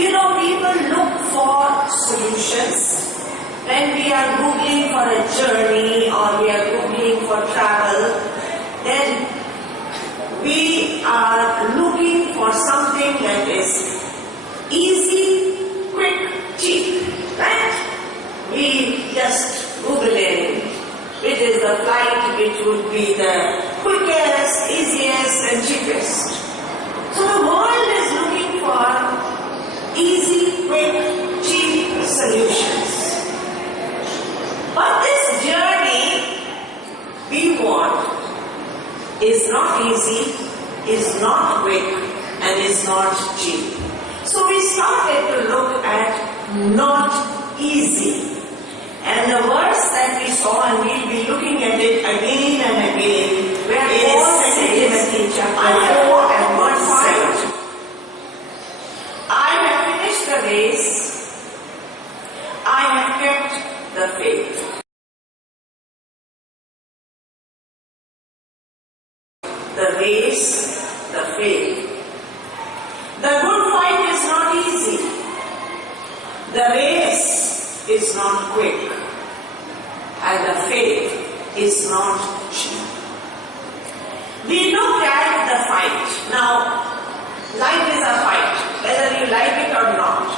People look for solutions. When we are googling for a journey or we are googling for travel, then we are looking for something that is easy, quick, cheap, right? We just Google it, which is the flight which would be the quickest, easiest and cheapest. So the world is looking for easy, quick, cheap solutions. But this journey we want is not easy, is not quick, and is not cheap. So we started to look at not easy. And the verse that we saw, and we'll be looking at it again and again, where it is 2 Timothy chapter 4 and verse 7. I have finished the race, I have kept the faith. The race, the faith. The good fight is not easy. The race is not quick. And the faith is not cheap. We look at the fight. Now, life is a fight, whether you like it or not.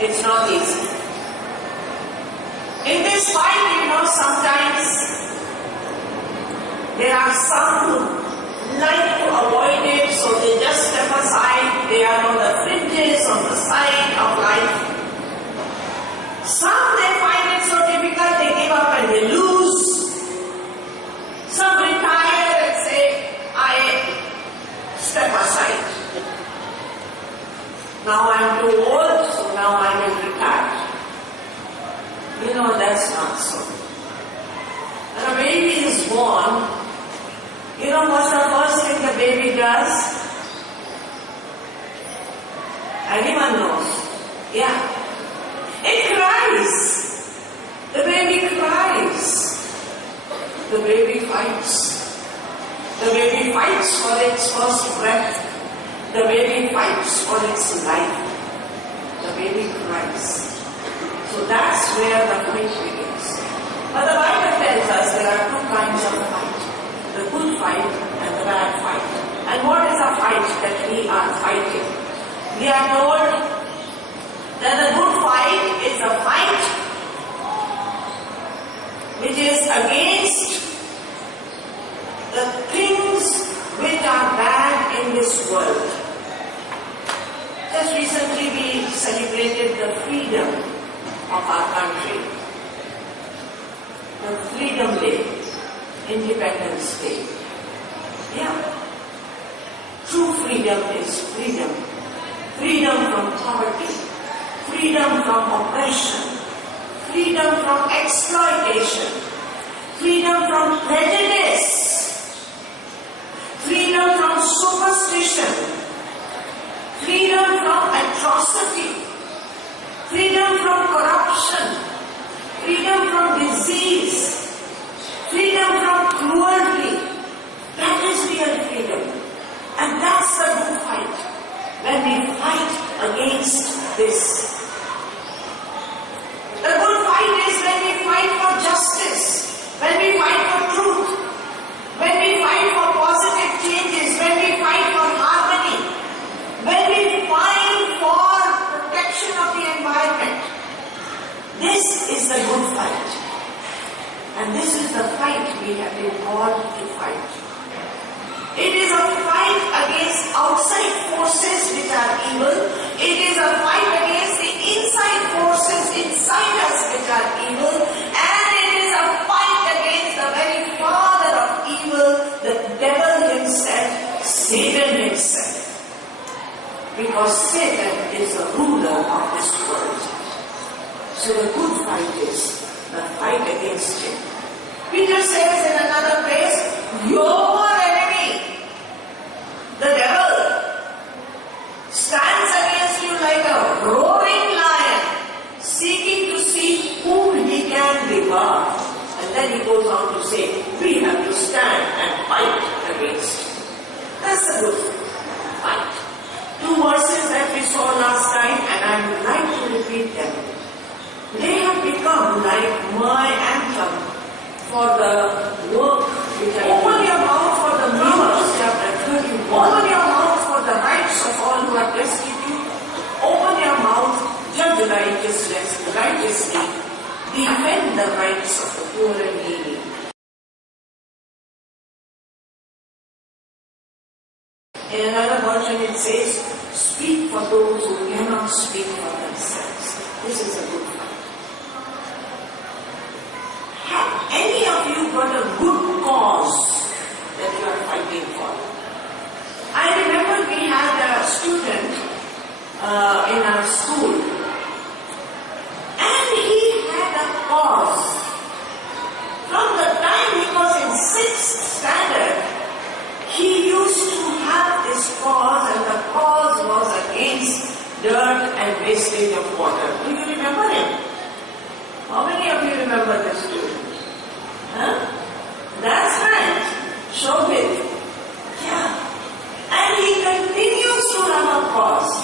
It's not easy. In this fight, sometimes there are some who like to avoid it, so they just step aside. They are on the fringes, on the side of life. Some, they find it so difficult, they give up and they lose. Some retire and say, I step aside. Now I am too old, so now I will retire. That's not so. When a baby is born, what's the first thing the baby does? Anyone knows? Yeah. It cries. The baby cries. The baby fights. The baby fights for its first breath. The baby fights for its life. The baby cries. So that's where the fight begins. But the Bible tells us there are two kinds of fight. The good fight and the bad fight. And what is a fight that we are fighting? We are told that the good fight is a fight which is against the things which are bad in this world. Just recently we celebrated the freedom of our country. The Freedom Day, Independence Day. Yeah. True freedom is freedom. Freedom from poverty. Freedom from oppression. Freedom from exploitation. Freedom from prejudice. Freedom from superstition. Freedom from atrocity. Freedom from corruption. Freedom from disease. Freedom from cruelty. That is real freedom. And that's the good fight. When we fight against this. The good fight is when we fight for justice. When we fight for truth. When we fight for positive changes. When we fight for harmony. When we fight for protection of the environment. This is the good fight. And this is the fight we have been called to fight. It is a fight against outside forces which are evil. It is a fight against the inside forces inside us which are evil. And it is a fight against the very father of evil, the devil himself, Satan himself. Because Satan is the ruler of this world. So the good fight is the fight against him. Peter says in another place, your enemy, the devil, stands against you like a roaring lion, seeking to see whom he can devour. And then he goes on to say, we have to stand and fight against him. That's the good fight. To Open your mouth for the Proverbs chapter 31. Open your mouth for the rights of all who are destitute. Open your mouth, judge righteously, defend the rights of the poor and needy. In another version it says, speak for those who cannot speak for themselves. This is a good one. Have any of you got a good cause that you are fighting for? I remember we had a student in our school, and he had a cause. From the time he was in 6th standard, he used to have this cause, and the cause was against dirt and wastage of water. Do you remember him? How many of you remember this student? Huh? That's right. Shobit. Yeah. And he continues to have a cause.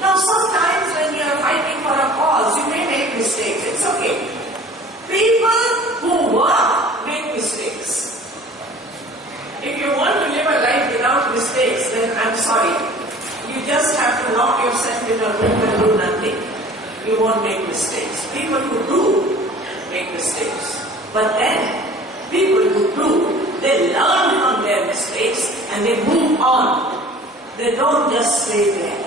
Now sometimes when you are fighting for a cause, you may make mistakes. It's okay. People who work make mistakes. If you want to live a life without mistakes, then I'm sorry. You just have to lock yourself in a room and do nothing. You won't make mistakes. People who do make mistakes. But then, people who do, they learn from their mistakes and they move on. They don't just stay there.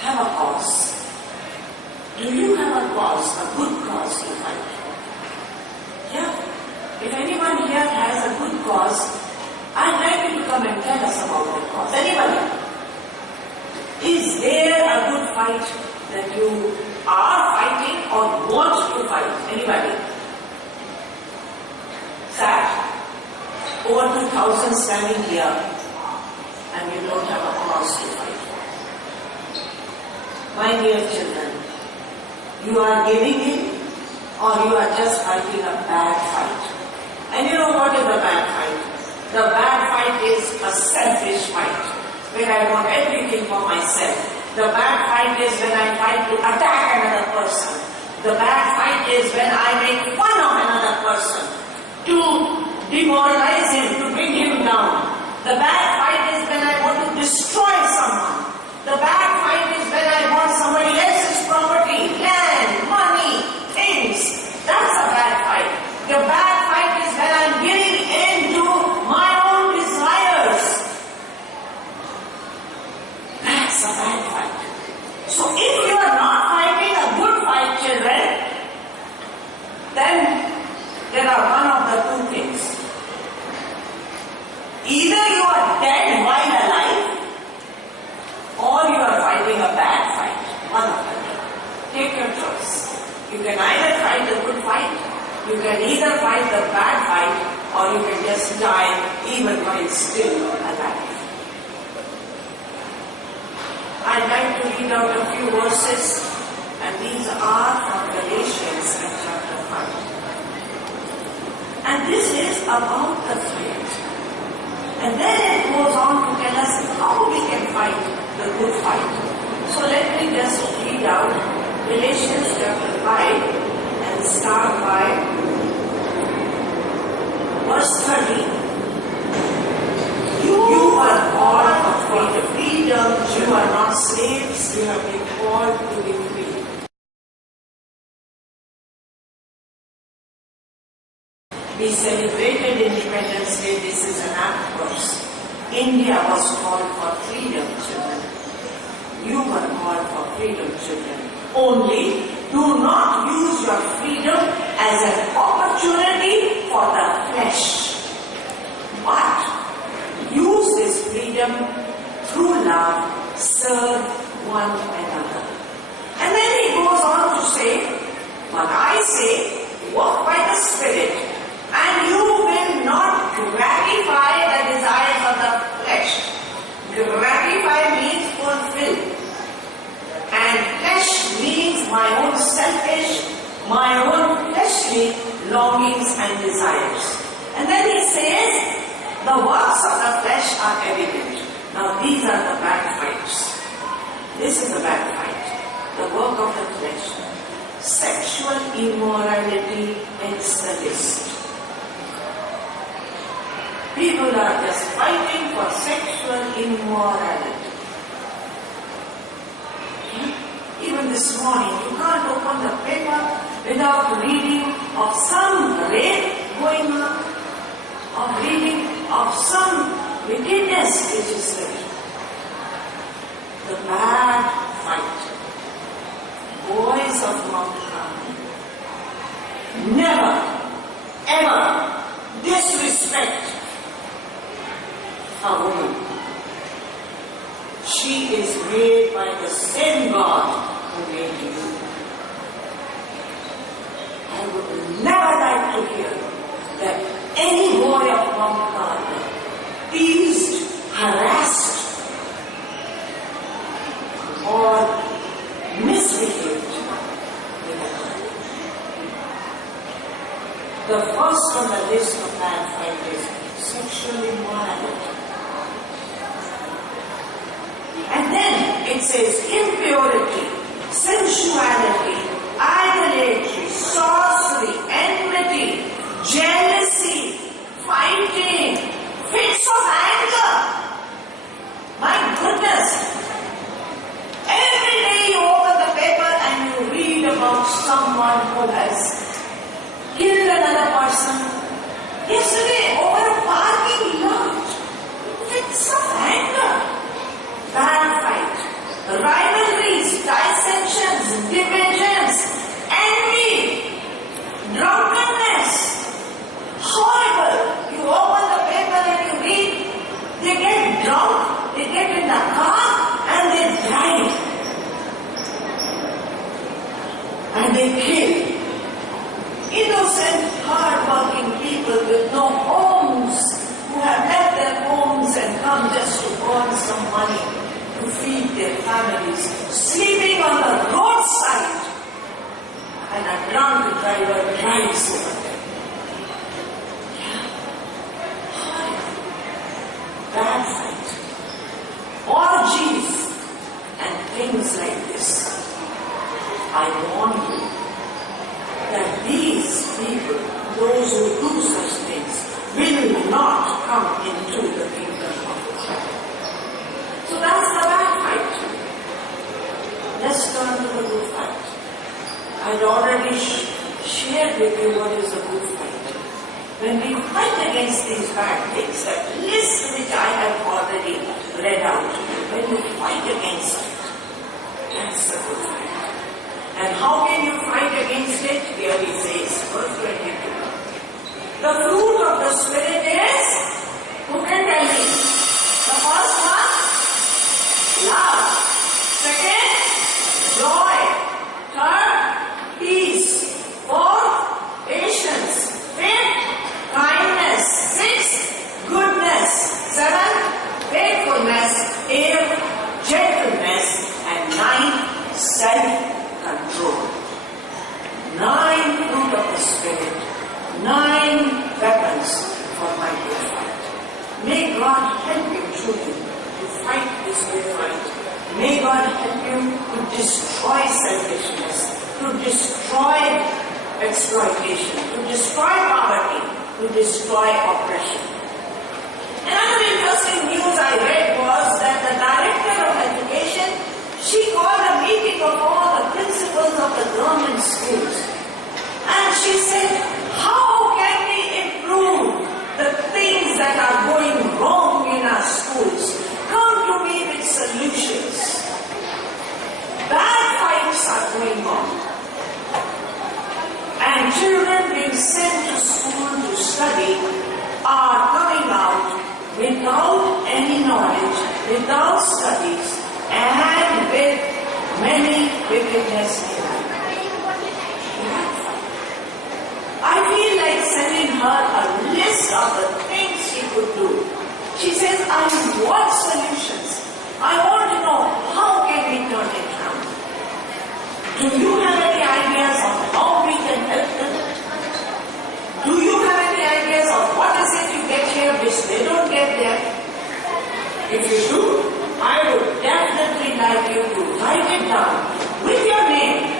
Have a cause. Do you have a cause, a good cause to fight for? Yeah. If anyone here has a good cause, I'd like you to come and tell us about that cause. Anybody? Is there a good fight that you are fighting or want to fight? Anybody? Sad. Over 2,000 standing here and you don't have a cause to fight for. My dear children, you are giving in or you are just fighting a bad fight. And you know what is a bad fight? The bad fight is a selfish fight, where I want everything for myself. The bad fight is when I fight to attack another person. The bad fight is when I make fun of another person, to demoralize him, to bring him down. The bad fight is when I want to destroy someone. The bad fight is when I want somebody else's property, land, money, things. That's a bad fight. The bad fight is when I'm giving in to my own desires. That's a bad fight. So if you are not fighting a good fight, children, then there are one of the two things. Either you are dead while alive, or you are fighting a bad fight. One of them. Take your choice. You can either fight a good fight, you can either fight the bad fight, or you can just die even while still alive. I'd like to read out a few verses, and these are from Galatians chapter 5. And this is about the fight. And then it goes on to tell us how we can fight the good fight. So let me just read out Galatians chapter 5 and start by verse 30. You are called for freedom. You are not slaves. You have been called to be free. We celebrated Independence Day. This is an apt verse. India was called for freedom, children. You were called for freedom, children. Only do not use your freedom as an opportunity for the flesh, but use this freedom through love, serve one another. And then he goes on to say, but I say, walk by the Spirit, and you will not gratify the desires of the flesh. Gratify means fulfill. And flesh means my own selfish, my own fleshly longings and desires. And then he says, the works of the flesh are evident. Now these are the bad fights. This is the bad fight. The work of the flesh. Sexual immorality makes the list. People are just fighting for sexual immorality. Even this morning, you can't open the paper without reading of some rape going on, or reading of some wickedness which is there. The bad fight. Boys of Mount Carmel, never, ever disrespect a woman. She is made by the same God who made you. I would never like to hear that any boy of Mount Carmel teased, harassed, or misbehaved with a girl. The first on the list of bad fight is sexual immorality. And then it says impurity, sensuality, idolatry, sorcery, enmity, jealousy, fighting, fits of anger. My goodness. Every day you open the paper and you read about someone who has killed another person. Yesterday, over a parking lot, fits of anger, bad fight, rivalries, dissensions, divisions, envy, drunkenness, horrible. You open the paper and you read, they get drunk, they get in the car and they drive. And they kill innocent, hard-working people with no homes, who have left their homes and come just to earn some money to feed their families, sleeping on the roadside, and a drunk driver drives over them. Bad fight, orgies, and things like this. I warn you that these people, those who do such things, will not come into the kingdom of God. So that's the bad fight. Let's turn to the good fight. I'd already shared with you what is a good fight. When we fight against these bad things, that list which I have already read out to you, when you fight against it, that's the good fight. And how can you fight against it? Here he says, verse 22. The fruit of the Spirit is, who can tell me? The first one, love. Second, joy. Third, peace. Fourth, patience. Fifth, kindness. Sixth, goodness. Seventh, faithfulness. Eighth, gentleness. And ninth, self-control. 9 fruit of the Spirit, 9 weapons for my good fight. May God help you truly to fight this good fight. May God help you to destroy selfishness, to destroy exploitation, to destroy poverty, to destroy oppression. Another interesting news I read was that the Director of Education, she called a meeting of all the principals of the government schools. And she said, how can we improve the things that are going wrong in our schools? Come to me with solutions. Bad fights are going on. And children being sent to school to study are coming out without any knowledge, without studies, and with many wickedness in life. I feel like sending her a list of the things she could do. She says, I want solutions. I want to know how can we turn it around. Do you have any ideas on how we can help them? Do you have any ideas of what is it you get here which they don't get there? If you do, I would definitely like you to write it down with your name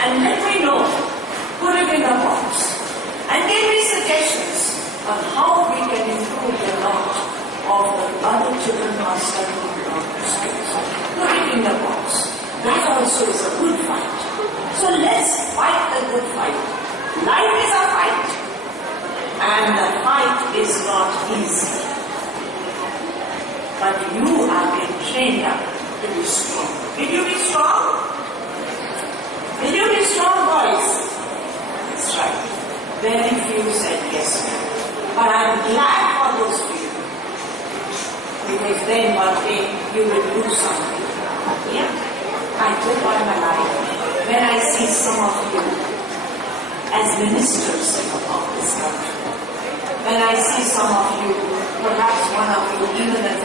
and let me know. Put it in the box. And give me suggestions on how we can improve the lot of the other children who are studying in our schools. Put it in the box. That also is a good fight. So let's fight the good fight. Life is a fight. And the fight is not easy. But you are being trained up to be strong. Will you be strong? Will you be strong, boys? That's right. Very few said yes, ma'am. But I'm glad for those few. Because then one day you will do something. Yeah? I took on my life when I see some of you as ministers of this country. When I see some of you, perhaps one of you even as